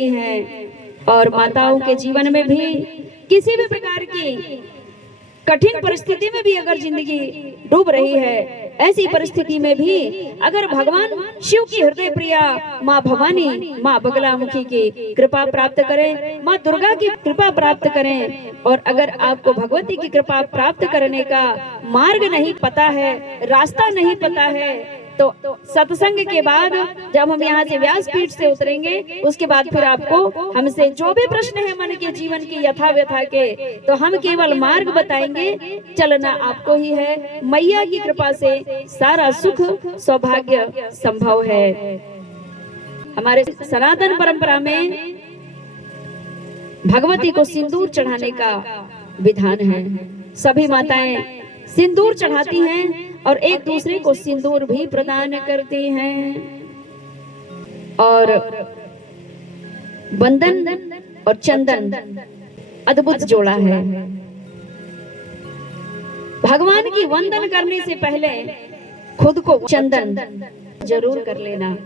हैं और माताओं के जीवन में भी किसी भी प्रकार की कठिन परिस्थिति में भी अगर जिंदगी डूब रही है, ऐसी परिस्थिति में भी अगर भगवान शिव की हृदय प्रिया माँ भवानी, माँ बगलामुखी की कृपा प्राप्त करें, माँ दुर्गा की कृपा प्राप्त करें, और अगर आपको भगवती की कृपा प्राप्त करने का मार्ग नहीं पता है, रास्ता नहीं पता है, तो सत्संग के बाद जब हम यहाँ से व्यासपीठ से उतरेंगे, उसके बाद फिर आपको हमसे जो भी प्रश्न है मन के जीवन की यथा व्यथा के, तो हम केवल मार्ग बताएंगे, चलना आपको ही है। मैया की कृपा से सारा सुख सौभाग्य संभव है। हमारे सनातन परंपरा में भगवती को सिंदूर चढ़ाने का विधान है। सभी माताएं सिंदूर चढ़ाती हैं और एक दूसरे को सिंदूर भी प्रदान करती हैं, और बंधन और चंदन अद्भुत जोड़ा है। भगवान की वंदन करने से पहले खुद को चंदन जरूर कर लेना।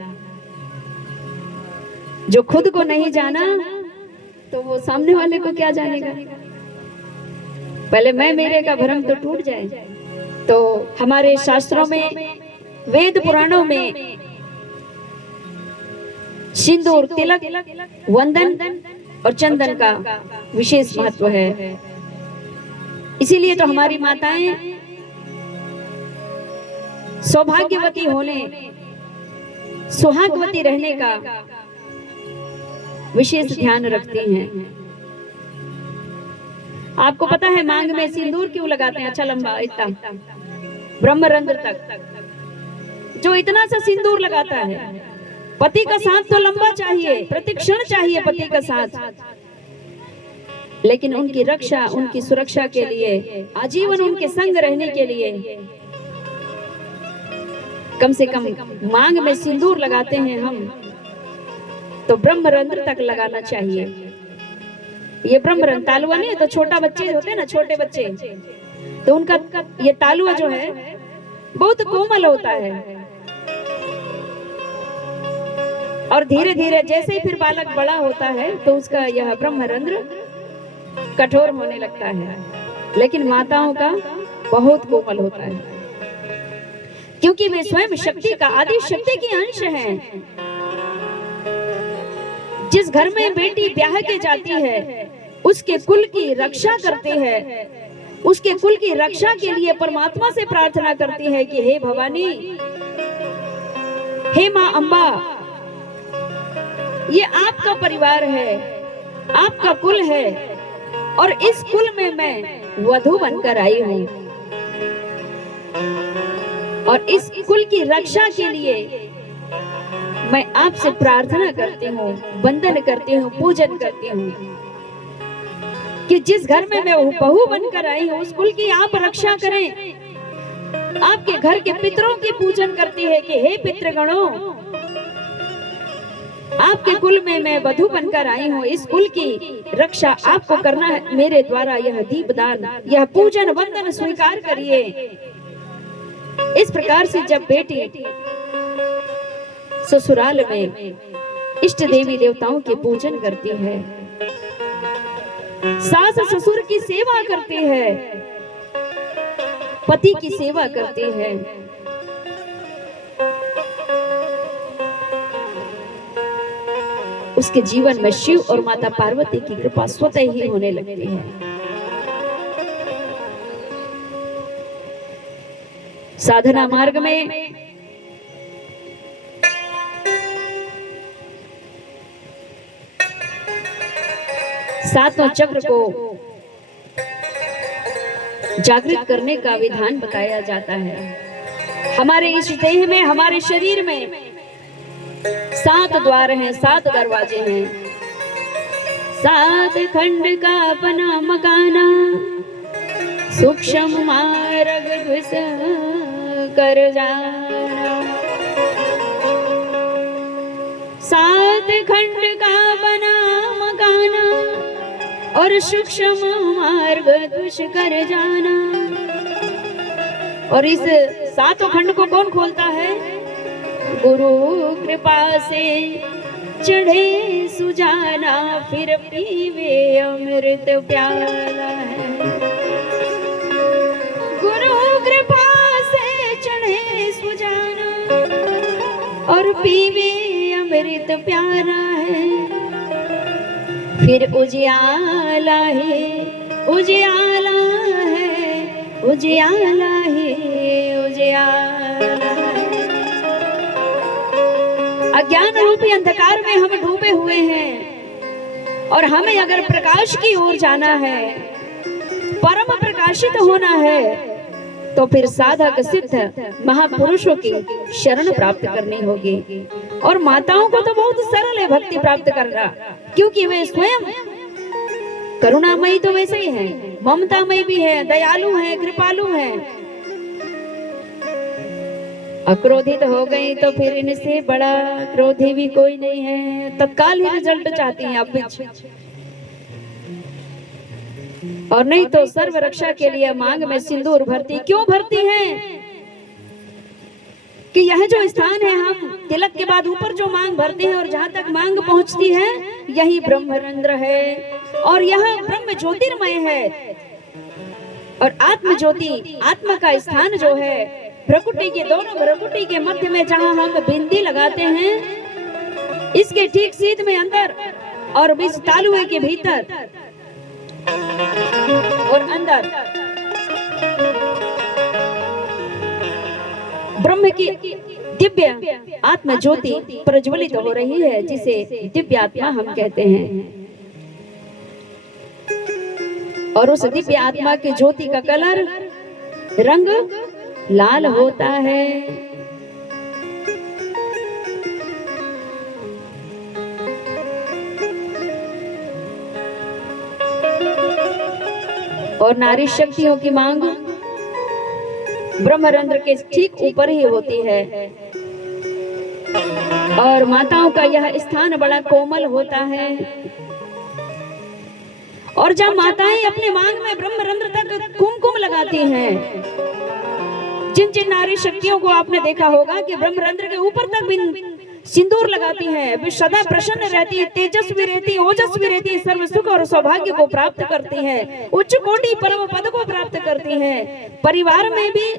जो खुद को नहीं जाना तो वो सामने वाले को क्या जानेगा। पहले मैं मेरे का भ्रम तो टूट जाए। तो हमारे शास्त्रों में, वेद पुराणों में सिंदूर, तिलक, वंदन और चंदन का विशेष महत्व है। इसीलिए तो हमारी माताएं सौभाग्यवती होने, सुहागवती रहने का विशेष ध्यान रखती हैं। आपको पता है मांग में सिंदूर क्यों लगाते हैं? अच्छा लंबा, इतना ब्रह्मरंध्र तक जो इतना सा सिंदूर लगाता है, पति का साथ तो लंबा चाहिए, प्रतिक्षण चाहिए पति का साथ, लेकिन उनकी रक्षा, उनकी सुरक्षा के लिए, आजीवन उनके संग रहने के लिए कम से कम मांग में सिंदूर लगाते हैं हम, तो ब्रह्मरंध्र तक लगाना चाहिए। ये ब्रह्मरंध्र, तालुआ नहीं है तो छोटा बच्चे होते हैं ना, छोटे बच्चे, तो उनका ये तालुआ जो है बहुत कोमल होता है, और धीरे धीरे जैसे ही फिर बालक बड़ा होता है तो उसका यह ब्रह्मरंध्र कठोर होने लगता है, लेकिन माताओं का बहुत कोमल होता है, क्योंकि वे स्वयं शक्ति का, आदि शक्ति की अंश हैं। जिस घर में बेटी ब्याह के जाती है, उसके कुल की रक्षा करते हैं, उसके कुल की रक्षा के लिए परमात्मा से प्रार्थना करती है कि हे भवानी, हे माँ अम्बा, ये आपका परिवार है, आपका कुल है, और इस कुल में मैं वधू बनकर आई हूँ, और इस कुल की रक्षा के लिए मैं आपसे प्रार्थना करती हूँ, वंदन करती हूँ, पूजन करती हूँ कि जिस घर में मैं बहू बनकर आई हूँ, उस कुल की आप रक्षा करें। आपके घर के पितरों की पूजन करती है कि हे पितृगणों, आपके कुल में मैं वधू बनकर आई हूँ, इस कुल की रक्षा आपको करना है, मेरे द्वारा यह दीपदान, यह पूजन वंदन स्वीकार करिए। इस प्रकार से जब बेटी ससुराल में इष्ट देवी देवताओं के पूजन करती है, सास ससुर की सेवा करती है, पति की सेवा करती है, उसके जीवन में शिव और माता पार्वती की कृपा स्वतः ही होने लगती है। साधना मार्ग में सातों चक्र को जागृत करने का विधान बताया जाता है। हमारे इस देह में, हमारे शरीर में 7 द्वार हैं, 7 दरवाजे हैं। 7 खंड का अपना मकाना, सूक्ष्म मार्ग घुस कर जाना। 7 खंड का बना मकाना और सूक्ष्म मार्ग घुस कर जाना। और इस 7 खंड को कौन खोलता है? गुरु कृपा से चढ़े सुजाना, फिर पीवे अमृत प्याला है। गुरु कृपा से चढ़े सुजाना और पीवे अमृत प्यारा है। फिर उजियाला है, उजियाला है, उजियाला है, उजियाला है। अज्ञान रूपी अंधकार में हम डूबे हुए हैं और हमें अगर प्रकाश की ओर जाना है, परम प्रकाशित होना है, तो फिर साधक सिद्ध महापुरुषों की शरण प्राप्त करनी होगी। और माताओं को तो बहुत सरल है भक्ति प्राप्त करना, क्योंकि वे स्वयं करुणामयी तो वैसे ही है, ममतामयी भी है, दयालु है, कृपालु है। अक्रोधित हो गई तो फिर इनसे बड़ा क्रोधी भी कोई नहीं है, तत्काल ही रिजल्ट चाहती हैं आप भी। और नहीं तो सर्व रक्षा के लिए मांग में सिंदूर भरती। क्यों भरती हैं? कि यह जो स्थान है, हम तिलक के बाद ऊपर जो मांग भरते हैं और जहाँ तक मांग पहुँचती है, यही ब्रह्मरंध्र है और यह ब्रह्म ज्योतिर्मय है। और आत्म ज्योति, आत्मा का स्थान जो है, भ्रकुटी के दोनों भ्रकुटी के मध्य में जहाँ हम बिंदी लगाते हैं, इसके ठीक सीध में अंदर और बीच तालुए के भीतर और अंदर ब्रह्म की दिव्य आत्मा ज्योति प्रज्वलित हो रही है, जिसे दिव्य आत्मा हम कहते हैं। और उस दिव्य आत्मा की ज्योति का कलर, रंग लाल होता है। और नारी शक्तियों की मांग ब्रह्मरंध्र के ठीक ऊपर ही होती है। और माताओं का यह स्थान बड़ा कोमल होता है। और जब माताएं अपने मांग में ब्रह्मरंध्र तक कुमकुम लगाती हैं, जिन जिन नारी शक्तियों को आपने देखा होगा कि ब्रह्मरंध्र के ऊपर तक सिंदूर लगाती हैं, वे सदा प्रसन्न रहती है, तेजस्वी रहती है, ओजस्वी रहती है, सर्व सुख और सौभाग्य को प्राप्त करती हैं, उच्च कोटि परम पद को प्राप्त करती हैं। परिवार में भी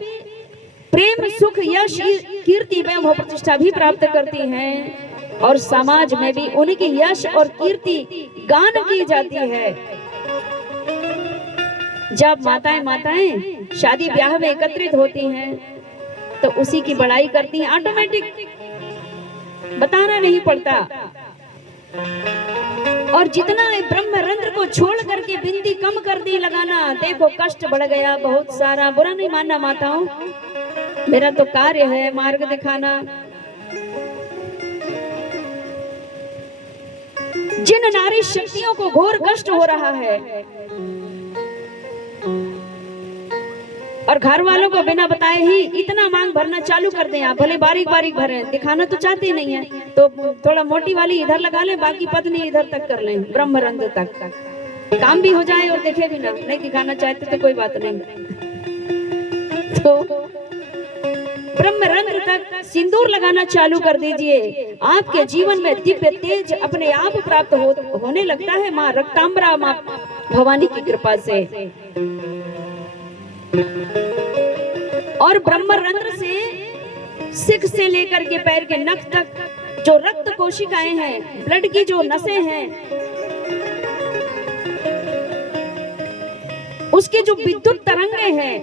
प्रेम, सुख, यश, कीर्ति, वैभव, प्रतिष्ठा भी प्राप्त करती हैं। और समाज में भी उनकी यश और कीर्ति गान की जाती है। जब माताएं शादी ब्याह में एकत्रित होती हैं, तो उसी की बड़ाई करती हैं, ऑटोमेटिक, बताना नहीं पड़ता। और जितना ब्रह्मरंध्र को छोड़ करके बिंदी कम कर दी लगाना, देखो कष्ट बढ़ गया बहुत सारा। बुरा नहीं मानना माताओं, मेरा तो कार्य है मार्ग दिखाना। जिन नारी शक्तियों को घोर कष्ट हो रहा है और घर वालों को बिना बताए ही इतना मांग भरना चालू कर दें, आप भले बारीक बारीक भरें, दिखाना तो चाहते नहीं है, तो थोड़ा मोटी वाली इधर लगा ले, बाकी पत्नी इधर तक कर लें, ब्रह्मरंध्र तक काम भी हो जाए और देखे भी ना। नहीं दिखाना चाहते तो कोई बात नहीं, तो ब्रह्मरंध्र तक सिंदूर लगाना चालू कर दीजिए। आपके जीवन में दिव्य तेज अपने आप प्राप्त होने लगता है, माँ रक्तांबरा, माँ भवानी की कृपा से। और ब्रह्मरंध्र से सिख से लेकर के पैर के नख तक जो रक्त कोशिकाएं हैं, ब्लड की जो नसें हैं, उसके जो विद्युत तरंगे हैं,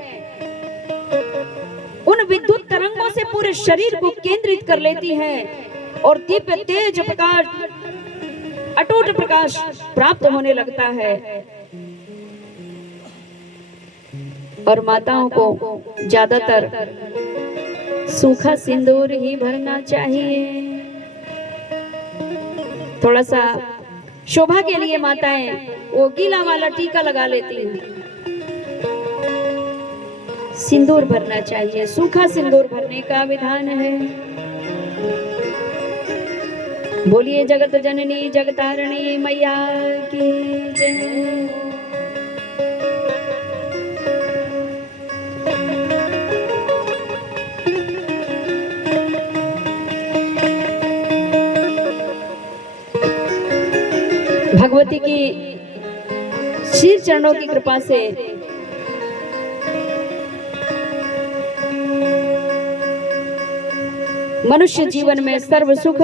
उन विद्युत तरंगों से पूरे शरीर को केंद्रित कर लेती हैं और दिव्य तेज प्रकाश, अटूट प्रकाश प्राप्त होने लगता है। और माताओं को ज्यादातर सूखा सिंदूर ही भरना चाहिए। थोड़ा सा शोभा के लिए माताएं वो गीला वाला टीका लगा लेती हैं। सिंदूर भरना चाहिए, सूखा सिंदूर भरने का विधान है। बोलिए जगत जननी जगतारणी मैया की जय। भगवती की शीर चरणों की कृपा से मनुष्य जीवन में सर्व सुख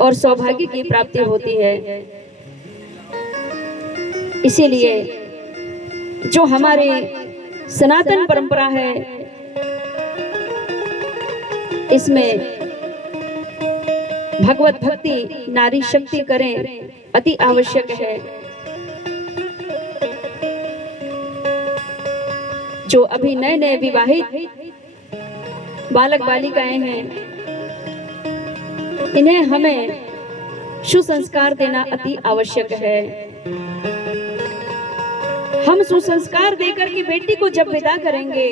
और सौभाग्य की प्राप्ति होती है। इसीलिए जो हमारी सनातन परंपरा है, इसमें भगवत भक्ति नारी शक्ति करें अति आवश्यक है। जो अभी नए नए विवाहित बालक बालिकाएं हैं, इन्हें हमें सुसंस्कार देना अति आवश्यक है। हम सुसंस्कार देकर के बेटी को जब विदा करेंगे,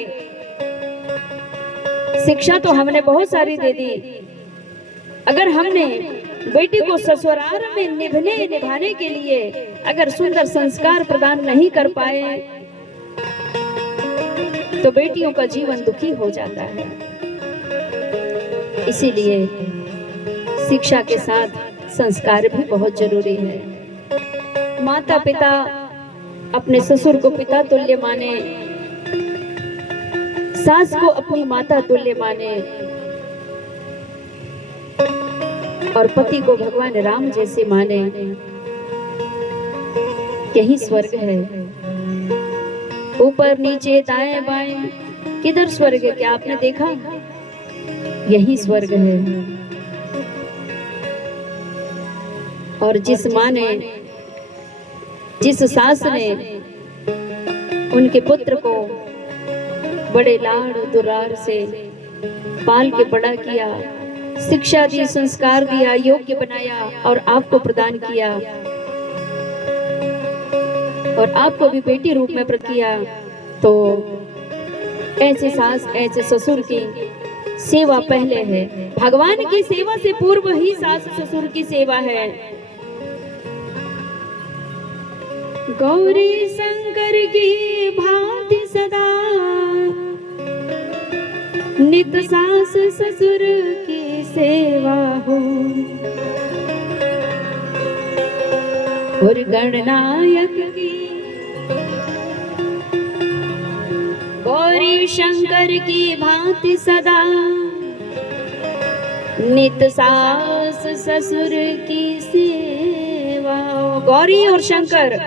शिक्षा तो हमने बहुत सारी दे दी, अगर हमने बेटी को ससुराल में निभाने के लिए अगर सुंदर संस्कार प्रदान नहीं कर पाए, तो बेटियों का जीवन दुखी हो जाता है। इसीलिए शिक्षा के साथ संस्कार भी बहुत जरूरी है। माता पिता अपने ससुर को पिता तुल्य माने, सास को अपनी माता तुल्य माने और पति को भगवान राम जैसे माने। यही स्वर्ग है। ऊपर नीचे दाएं बाएं किधर स्वर्ग है? क्या आपने देखा? यही स्वर्ग है। और जिस माँ ने, जिस सास ने उनके पुत्र को बड़े लाड़ दुलार से पाल के बड़ा किया, शिक्षा दी, संस्कार दिया, योग्य बनाया और आपको प्रदान किया और आपको भी बेटी रूप में प्रदान किया, तो ऐसे सास ऐसे ससुर की सेवा पहले है। भगवान की सेवा से पूर्व ही सास ससुर की सेवा है। गौरी शंकर की भांति सदा नित सास ससुर की सेवा हो, और गणनायक की गौरी शंकर की भांति सदा नित सास ससुर की सेवा हो। गौरी और शंकर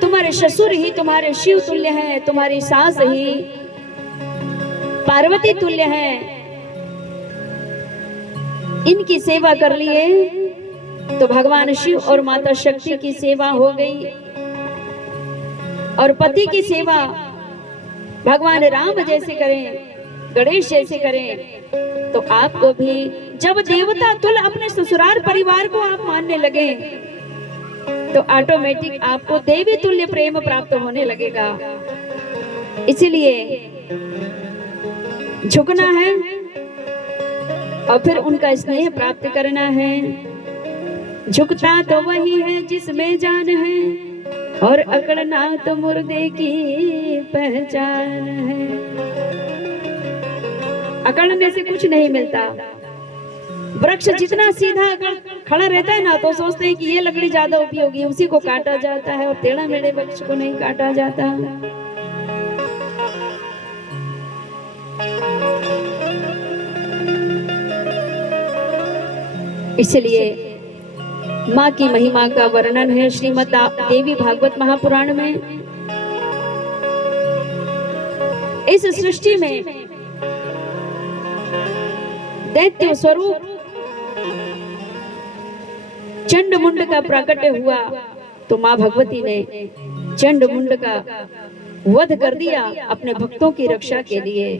तुम्हारे ससुर ही तुम्हारे शिव तुल्य हैं, तुम्हारी सास ही पार्वती तुल्य है। इनकी सेवा कर लिए तो भगवान शिव और माता शक्ति की सेवा हो गई। और पति की सेवा भगवान राम जैसे करें, गणेश जैसे करें, तो आपको भी जब देवता तुल्य अपने ससुराल परिवार को आप मानने लगे, तो ऑटोमेटिक आपको देवी तुल्य प्रेम प्राप्त होने लगेगा। इसलिए झुकना है और फिर उनका स्नेह प्राप्त करना है। झुकता तो वही है जिसमें जान है, और अकड़ना तो मुर्दे की पहचान है। अकड़ने से कुछ नहीं मिलता। वृक्ष जितना सीधा खड़ा रहता है ना, तो सोचते हैं कि ये लकड़ी ज्यादा उपयोगी, उसी को काटा जाता है, और टेढ़ा मेढ़े वृक्ष को नहीं काटा जाता। इसलिए माँ की महिमा का वर्णन है श्रीमद् देवी भागवत महापुराण में। इस सृष्टि में दैत्य स्वरूप चंड मुंड का प्राकट्य हुआ, तो माँ भगवती ने चंड मुंड का वध कर दिया अपने भक्तों की रक्षा के लिए।